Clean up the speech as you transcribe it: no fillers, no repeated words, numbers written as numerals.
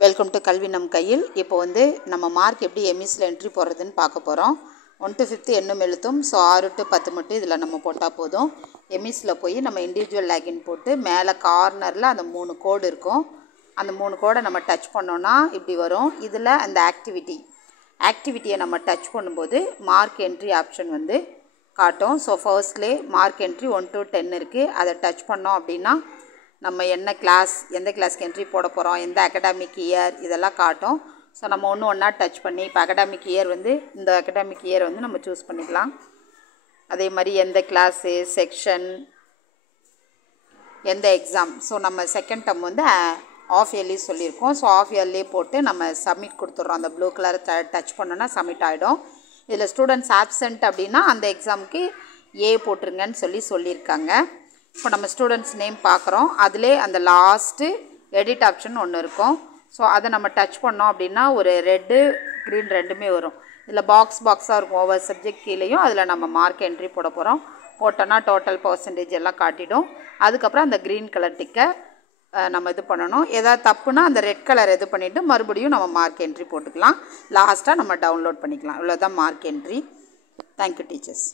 Welcome to கல்வி நம் கையில். இப்போ வந்து நம்ம மார்க் எப்படி எம்இஸில் என்ட்ரி போடுறதுன்னு பார்க்க போகிறோம். 1 to 5 எண்ணும் எழுத்தும். ஸோ 6 to 10 மட்டும் இதில் நம்ம போட்டால் போதும். எம்இஸில் போய் நம்ம இண்டிவிஜுவல் லாகின் போட்டு மேலே கார்னரில் அந்த 3 கோடு இருக்கும். அந்த 3 கோடை நம்ம டச் பண்ணோன்னா இப்படி வரும். இதில் அந்த ஆக்டிவிட்டியை நம்ம டச் பண்ணும்போது மார்க் என்ட்ரி ஆப்ஷன் வந்து காட்டும். ஸோ ஃபர்ஸ்ட்லேயே மார்க் என்ட்ரி 1 to 10 இருக்குது. அதை டச் பண்ணோம் அப்படின்னா நம்ம என்ன கிளாஸ், எந்த கிளாஸ்க்கு என்ட்ரி போட போகிறோம், எந்த அகடாமிக் இயர் இதெல்லாம் காட்டும். ஸோ நம்ம ஒன்றா டச் பண்ணி இப்போ அகடாமிக் இயர் வந்து இந்த அகடாமிக் இயர் வந்து நம்ம சூஸ் பண்ணிக்கலாம். அதே மாதிரி எந்த கிளாஸு, செக்ஷன், எந்த எக்ஸாம். ஸோ நம்ம செகண்ட் டேர்ம் வந்து ஆஃப் இயர்லி சொல்லியிருக்கோம். ஸோ ஆஃப் இயர்லி போட்டு நம்ம சப்மிட் கொடுத்துட்றோம். அந்த ப்ளூ கலர் டச் பண்ணோன்னா சப்மிட் ஆகிடும். இதில் ஸ்டூடெண்ட்ஸ் ஆப்சென்ட் அப்படின்னா அந்த எக்ஸாமுக்கு ஏ போட்டுருங்கன்னு சொல்லியிருக்காங்க. இப்போ நம்ம ஸ்டூடெண்ட்ஸ் நேம் பார்க்குறோம். அதிலே அந்த லாஸ்ட்டு எடிட் ஆப்ஷன் ஒன்று இருக்கும். ஸோ அதை நம்ம டச் பண்ணோம் அப்படின்னா ஒரு ரெட்டு க்ரீன் ரெண்டுமே வரும். இதில் பாக்ஸாக இருக்கும். ஒவ்வொரு சப்ஜெக்ட் கீழேயும் அதில் நம்ம மார்க் என்ட்ரி போட போகிறோம். போட்டோன்னா டோட்டல் பர்சன்டேஜ் எல்லாம் காட்டிடும். அதுக்கப்புறம் அந்த க்ரீன் கலர் டிக்கை நம்ம இது பண்ணணும். ஏதாவது தப்புனா அந்த ரெட் கலர் இது பண்ணிவிட்டு மறுபடியும் நம்ம மார்க் என்ட்ரி போட்டுக்கலாம். லாஸ்ட்டாக நம்ம டவுன்லோட் பண்ணிக்கலாம். இவ்வளோதான் மார்க் என்ட்ரி. Thank you teachers.